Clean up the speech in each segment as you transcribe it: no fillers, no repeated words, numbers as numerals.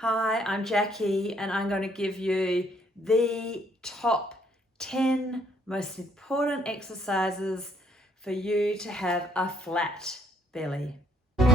Hi, I'm Jackie and I'm going to give you the top 10 most important exercises for you to have a flat belly. 10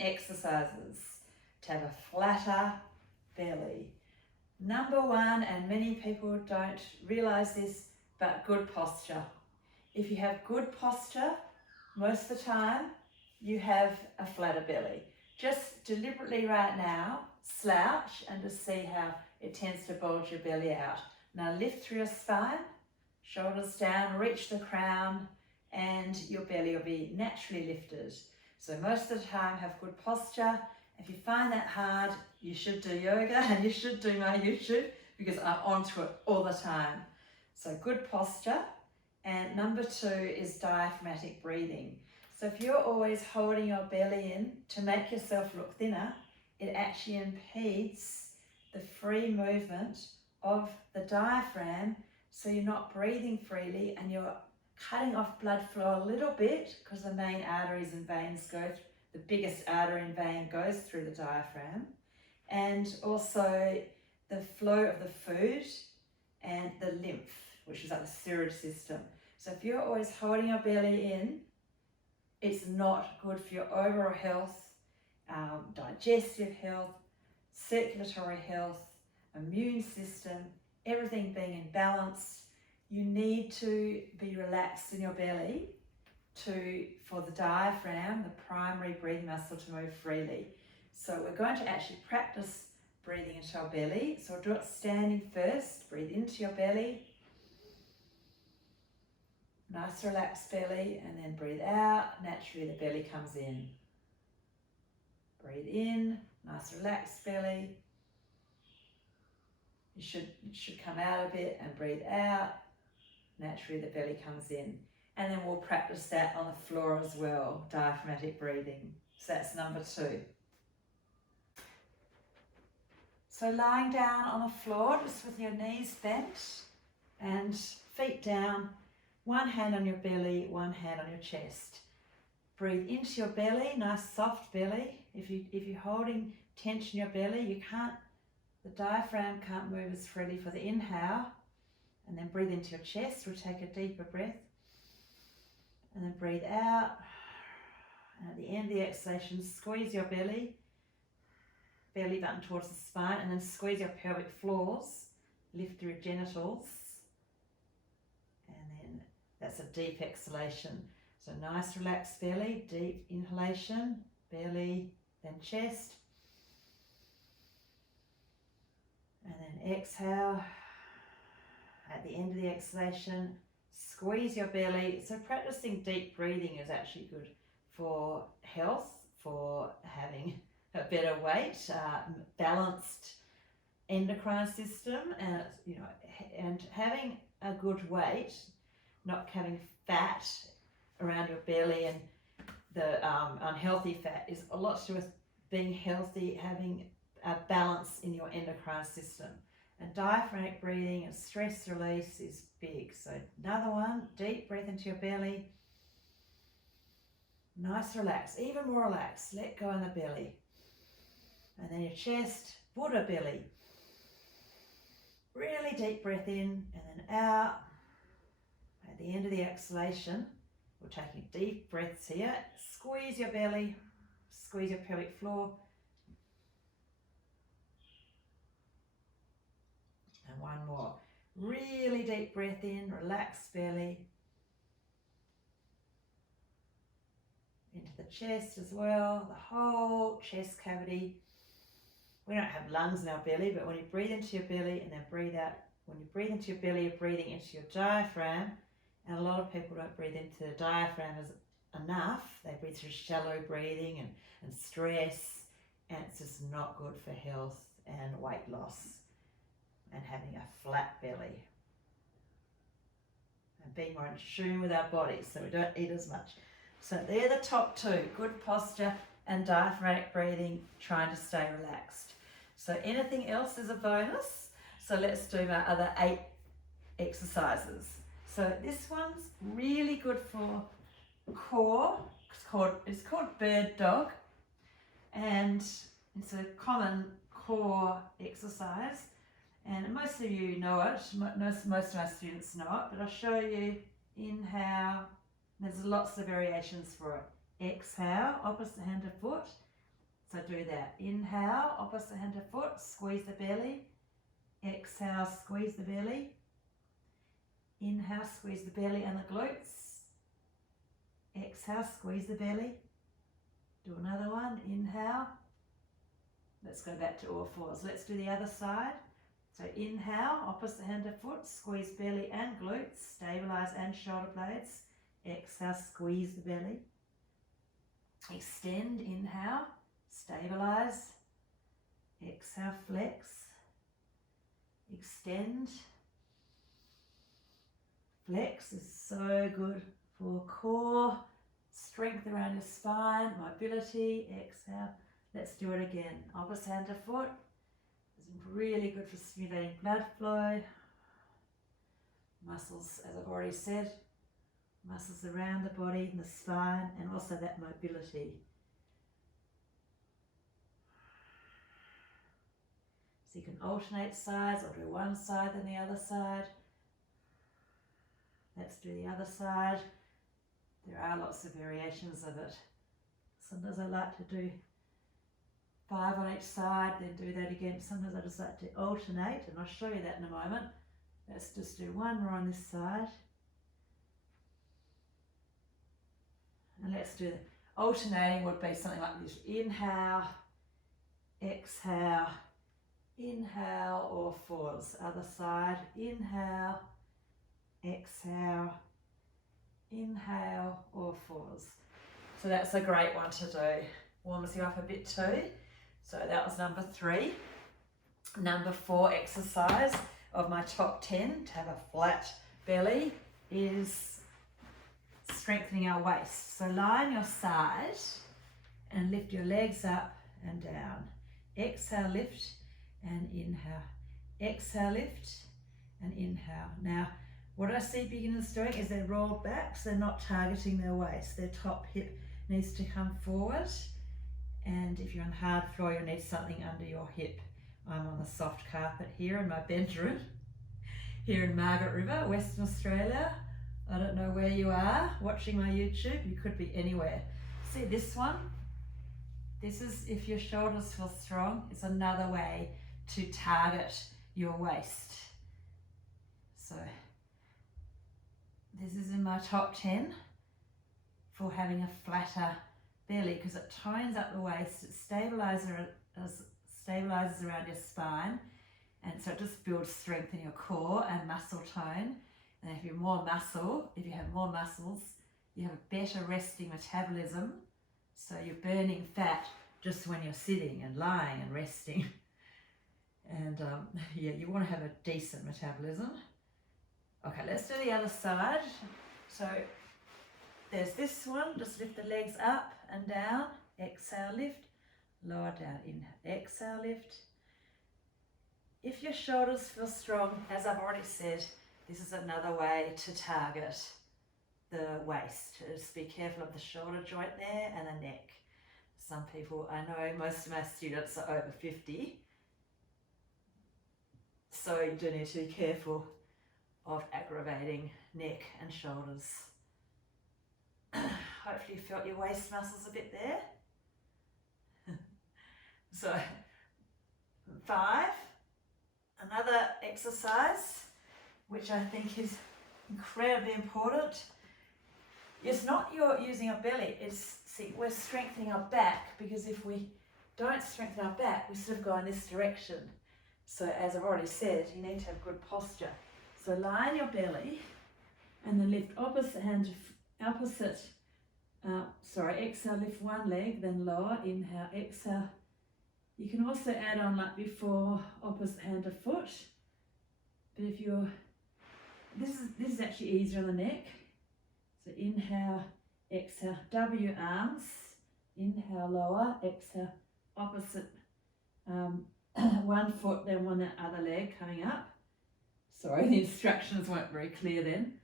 exercises to have a flatter belly. Number one, and many people don't realize this, but good posture. If you have good posture, most of the time, you have a flatter belly. Just deliberately right now, slouch and just see how it tends to bulge your belly out. Now lift through your spine, shoulders down, reach the crown, and your belly will be naturally lifted. So most of the time, have good posture. If you find that hard, you should do yoga and you should do my YouTube because I'm onto it all the time. So good posture. And number two is diaphragmatic breathing. So if you're always holding your belly in to make yourself look thinner, it actually impedes the free movement of the diaphragm, so you're not breathing freely and you're cutting off blood flow a little bit because the main arteries and veins the biggest artery and vein goes through the diaphragm, and also the flow of the food and the lymph, which is like the sewage system. So if you're always holding your belly in, it's not good for your overall health, digestive health, circulatory health, immune system, everything being in balance. You need to be relaxed in your belly for the diaphragm, the primary breathing muscle, to move freely. So we're going to actually practice breathing into our belly. So we'll do it standing first. Breathe into your belly. Nice relaxed belly, and then breathe out. Naturally the belly comes in. Breathe in, nice relaxed belly. It should come out a bit, and breathe out. Naturally the belly comes in. And then we'll practice that on the floor as well, diaphragmatic breathing. So that's number two. So lying down on the floor, just with your knees bent and feet down, one hand on your belly, one hand on your chest. Breathe into your belly, nice soft belly. If you're holding tension in your belly, the diaphragm can't move as freely for the inhale. And then breathe into your chest. We'll take a deeper breath. And then breathe out. And at the end of the exhalation, squeeze your belly button towards the spine, and then squeeze your pelvic floors. Lift your genitals. And then that's a deep exhalation. So nice relaxed belly, deep inhalation, belly, then chest. And then exhale. At the end of the exhalation, squeeze your belly. So practicing deep breathing is actually good for health, for having a better weight, balanced endocrine system, and having a good weight, not having fat around your belly and the unhealthy fat is a lot to do with being healthy, having a balance in your endocrine system. And diaphragmatic breathing and stress release is big. So another one, deep breath into your belly. Nice relax, even more relaxed. Let go in the belly. And then your chest, Buddha belly. Really deep breath in and then out. At the end of the exhalation, we're taking deep breaths here. Squeeze your belly, squeeze your pelvic floor. And one more. Really deep breath in, relaxed belly. Into the chest as well, the whole chest cavity. We don't have lungs in our belly, but when you breathe into your belly and then breathe out, when you breathe into your belly, you're breathing into your diaphragm. And a lot of people don't breathe into the diaphragm enough. They breathe through shallow breathing and stress, and it's just not good for health and weight loss and having a flat belly. And being more in tune with our bodies so we don't eat as much. So they're the top two, good posture and diaphragmatic breathing, trying to stay relaxed. So anything else is a bonus. So let's do my other 8 exercises. So this one's really good for core It's called bird dog, and it's a common core exercise, and most of you know it. Most of my students know it, but I'll show you. Inhale. There's lots of variations for it. Exhale, opposite hand to foot. So do that. Inhale, opposite hand to foot, squeeze the belly. Exhale, squeeze the belly. Inhale, squeeze the belly and the glutes. Exhale, squeeze the belly. Do another one. Inhale. Let's go back to all fours. Let's do the other side. So inhale, opposite hand to foot, squeeze belly and glutes, stabilize and shoulder blades. Exhale, squeeze the belly. Extend, inhale, stabilize. Exhale, flex. Extend. Flex is so good for core, strength around your spine, mobility. Exhale. Let's do it again. Opposite hand to foot. It's really good for stimulating blood flow. Muscles, as I've already said, muscles around the body and the spine, and also that mobility. So you can alternate sides, or do one side then the other side. Let's do the other side. There are lots of variations of it. Sometimes I like to do 5 on each side, then do that again. Sometimes I just like to alternate, and I'll show you that in a moment. Let's just do one more on this side. And let's do the alternating would be something like this. Inhale, exhale, inhale, or fours. Other side, inhale, exhale, inhale, or fours. So that's a great one to do. Warms you up a bit too. So that was number 3. Number 4 exercise of my top 10 to have a flat belly is strengthening our waist. So lie on your side and lift your legs up and down. Exhale, lift and inhale. Exhale, lift and inhale. Now, what I see beginners doing is they're rolled back, so they're not targeting their waist. Their top hip needs to come forward. And if you're on hard floor, you'll need something under your hip. I'm on the soft carpet here in my bedroom, here in Margaret River, Western Australia. I don't know where you are watching my YouTube. You could be anywhere. See this one? This is, if your shoulders feel strong, it's another way to target your waist. So this is in my top 10 for having a flatter belly, because it tones up the waist, it stabilizes around your spine, and so it just builds strength in your core and muscle tone. And if you have more muscles, you have a better resting metabolism, so you're burning fat just when you're sitting and lying and resting. And yeah, you want to have a decent metabolism. Okay, let's do the other side. So there's this one, just lift the legs up and down, exhale, lift, lower down, inhale, exhale, lift. If your shoulders feel strong, as I've already said, this is another way to target the waist. Just be careful of the shoulder joint there and the neck. Some people, I know most of my students are over 50, so you do need to be careful of aggravating neck and shoulders. Hopefully you felt your waist muscles a bit there. So 5, another exercise which I think is incredibly important. It's not you're using our belly, it's, see, we're strengthening our back, because if we don't strengthen our back, we sort of go in this direction. So as I've already said, you need to have good posture. So lie on your belly and then lift exhale, lift one leg, then lower, inhale, exhale. You can also add on like before, opposite hand to foot. But if you're, this is actually easier on the neck. So inhale, exhale, W arms, inhale, lower, exhale, opposite, one foot, then one that other leg coming up. Sorry, the instructions weren't very clear then,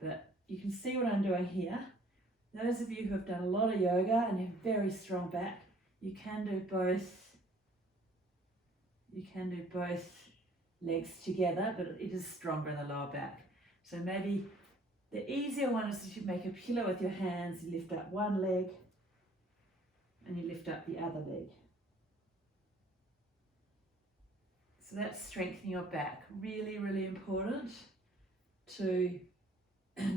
but you can see what I'm doing here. Those of you who have done a lot of yoga and have very strong back, you can do both. You can do both legs together, but it is stronger in the lower back. So maybe the easier one is to make a pillow with your hands. You lift up one leg and you lift up the other leg. So that's strengthening your back. Really, really important to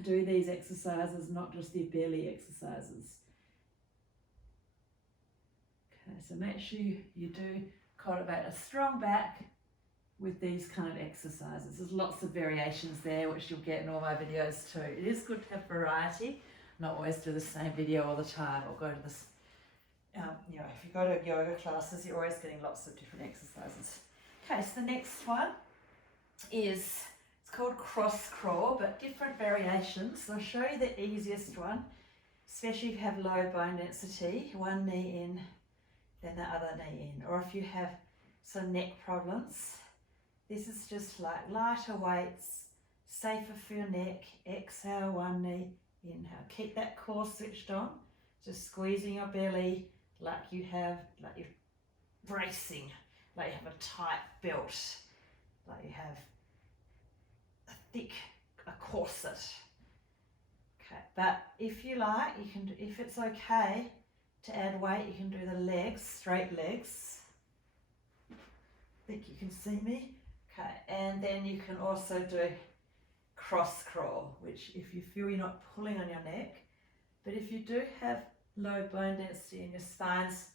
do these exercises, not just the belly exercises. Okay, so make sure you do cultivate a strong back with these kind of exercises. There's lots of variations there, which you'll get in all my videos too. It is good to have variety, not always do the same video all the time, or go to this, you know, if you go to yoga classes, you're always getting lots of different exercises. Okay, so the next one is, it's called cross crawl, but different variations. So I'll show you the easiest one, especially if you have low bone density, one knee in, then the other knee in, or if you have some neck problems. This is just like lighter weights, safer for your neck. Exhale, one knee, inhale. Keep that core switched on, just squeezing your belly like you're bracing, like you have a tight belt, like you have a corset. Okay, but if you like, you can, if it's okay to add weight, you can do the legs, straight legs. I think you can see me. Okay, and then you can also do cross crawl, which if you feel you're not pulling on your neck, but if you do have low bone density and your spine's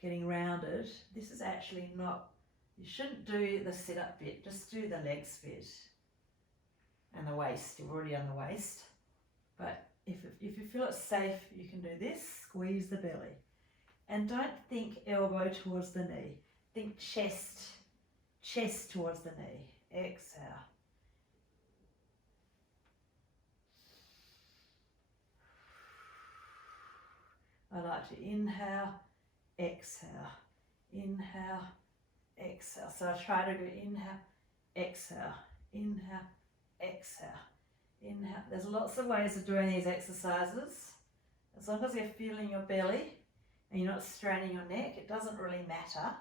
getting rounded, this is actually not, you shouldn't do the sit-up bit, just do the legs bit and the waist. You're already on the waist, but if you feel it's safe, you can do this, squeeze the belly, and don't think elbow towards the knee, think chest towards the knee. Exhale. I like to inhale, exhale, inhale, exhale. So I try to do inhale, exhale, inhale, exhale, inhale. There's lots of ways of doing these exercises. As long as you're feeling your belly and you're not straining your neck, it doesn't really matter.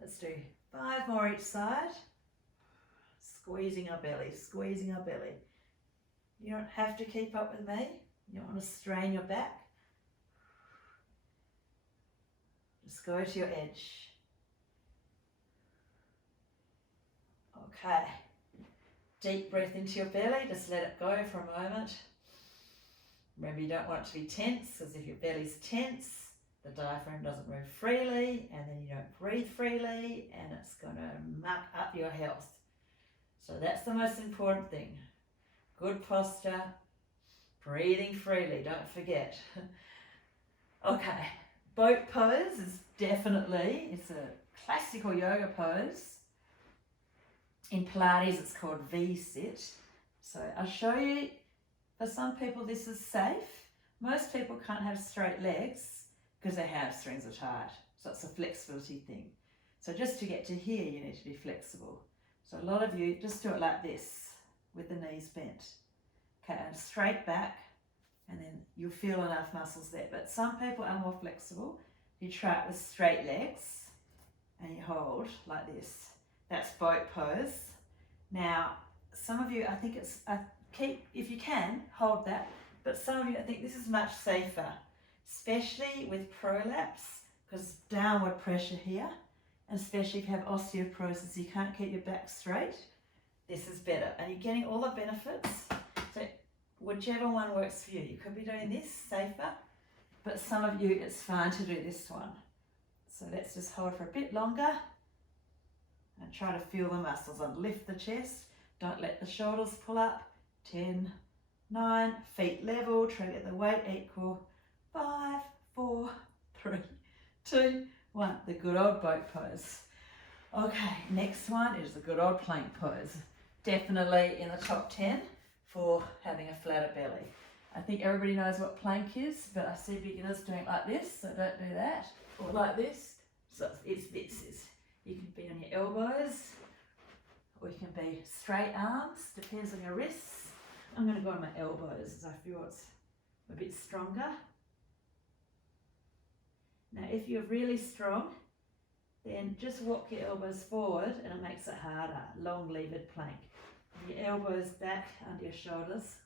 Let's do 5 more each side. Squeezing our belly, squeezing our belly. You don't have to keep up with me. You don't want to strain your back. Just go to your edge. Okay. Deep breath into your belly. Just let it go for a moment. Remember, you don't want it to be tense, because if your belly's tense, the diaphragm doesn't move freely, and then you don't breathe freely, and it's going to muck up your health. So that's the most important thing. Good posture, breathing freely, don't forget. Okay, boat pose is definitely, it's a classical yoga pose. In Pilates, it's called V-sit. So I'll show you, for some people this is safe. Most people can't have straight legs because their hamstrings are tight. So it's a flexibility thing. So just to get to here, you need to be flexible. So a lot of you just do it like this, with the knees bent. Okay, and straight back, and then you'll feel enough muscles there. But some people are more flexible. You try it with straight legs, and you hold like this. That's boat pose. Now, some of you, I think it's, if you can, hold that. But some of you, I think this is much safer, especially with prolapse, because downward pressure here, and especially if you have osteoporosis, you can't keep your back straight. This is better, and you're getting all the benefits. So whichever one works for you. You could be doing this, safer, but some of you, it's fine to do this one. So let's just hold for a bit longer and try to feel the muscles and lift the chest. Don't let the shoulders pull up. 10, 9, feet level, try to get the weight equal. 5, 4, 3, 2, 1. The good old boat pose. Okay, next one is the good old plank pose. Definitely in the top 10 for having a flatter belly. I think everybody knows what plank is, but I see beginners doing it like this, so don't do that. Or like this. So it's this. You can be on your elbows, or you can be straight arms, depends on your wrists. I'm going to go on my elbows as I feel it's a bit stronger. Now if you're really strong, then just walk your elbows forward and it makes it harder. Long levered plank. Your elbows back under your shoulders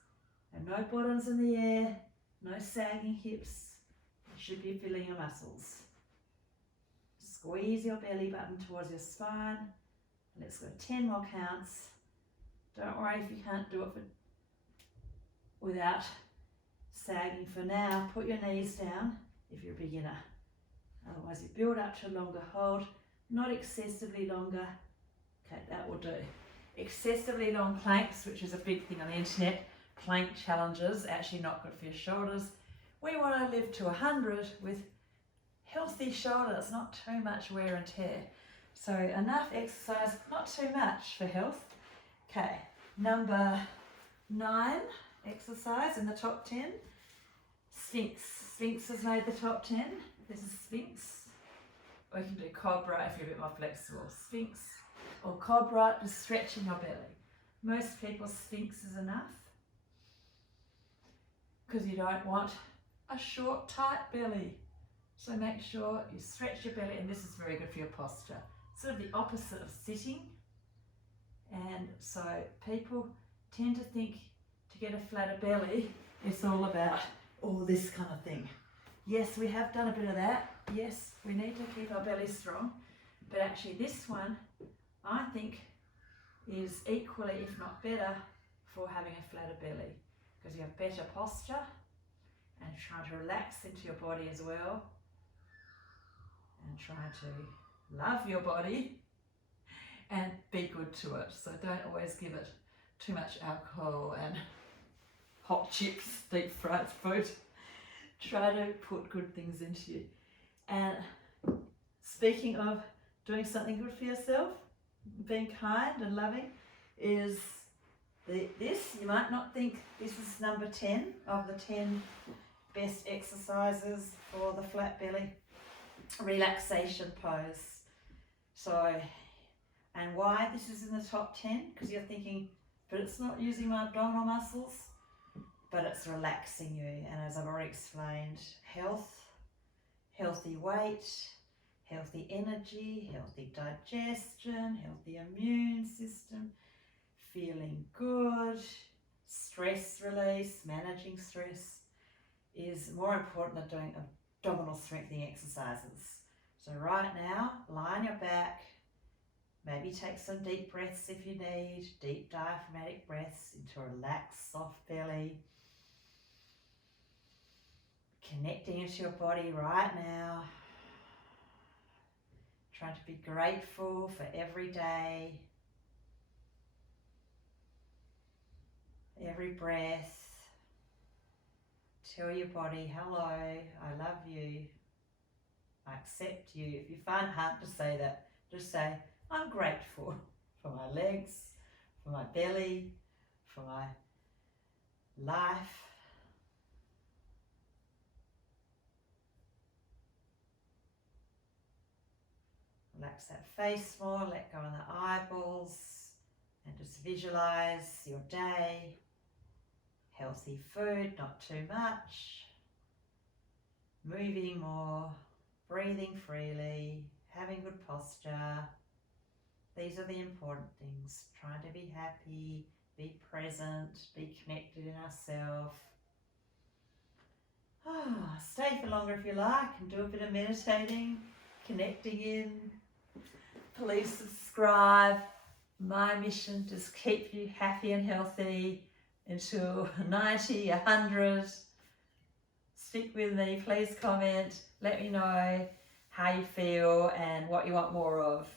and no bottoms in the air, no sagging hips. You should be feeling your muscles. Squeeze your belly button towards your spine. Let's go 10 more counts. Don't worry if you can't do it without sagging for now. Put your knees down if you're a beginner. Otherwise you build up to a longer hold, not excessively longer. Okay, that will do. Excessively long planks, which is a big thing on the internet, plank challenges, actually not good for your shoulders. We want to live to 100 with healthy shoulders, not too much wear and tear. So enough exercise, not too much for health. Okay, number 9 exercise in the top 10. Sphinx. Sphinx has made the top 10. This is Sphinx. Or you can do Cobra if you're a bit more flexible. Sphinx or Cobra, just stretching your belly. Most people, Sphinx is enough because you don't want a short, tight belly. So make sure you stretch your belly, and this is very good for your posture. Sort of the opposite of sitting. And so people tend to think to get a flatter belly, it's all about all this kind of thing. Yes, we have done a bit of that. Yes, we need to keep our belly strong. But actually this one, I think, is equally, if not better, for having a flatter belly. Because you have better posture and trying to relax into your body as well. And try to love your body and be good to it. So don't always give it too much alcohol and hot chips, deep fried food. Try to put good things into you. And speaking of doing something good for yourself, being kind and loving, is this. You might not think this is number 10 of the 10 best exercises for the flat belly relaxation pose. So, and why this is in the top 10? Because you're thinking, but it's not using my abdominal muscles, but it's relaxing you. And as I've already explained, healthy weight, healthy energy, healthy digestion, healthy immune system, feeling good, stress release, managing stress is more important than doing abdominal strengthening exercises. So right now, lie on your back, maybe take some deep breaths if you need, deep diaphragmatic breaths into a relaxed, soft belly. Connecting into your body right now. Trying to be grateful for every day, every breath. Tell your body, hello, I love you, I accept you. If you find it hard to say that, just say, I'm grateful for my legs, for my belly, for my life. Relax that face more, let go of the eyeballs, and just visualize your day. Healthy food, not too much. Moving more, breathing freely, having good posture. These are the important things. Trying to be happy, be present, be connected in ourselves. Stay for longer if you like and do a bit of meditating, connecting in. Please subscribe. My mission is to keep you happy and healthy until 90, 100. Stick with me, please comment, let me know how you feel and what you want more of.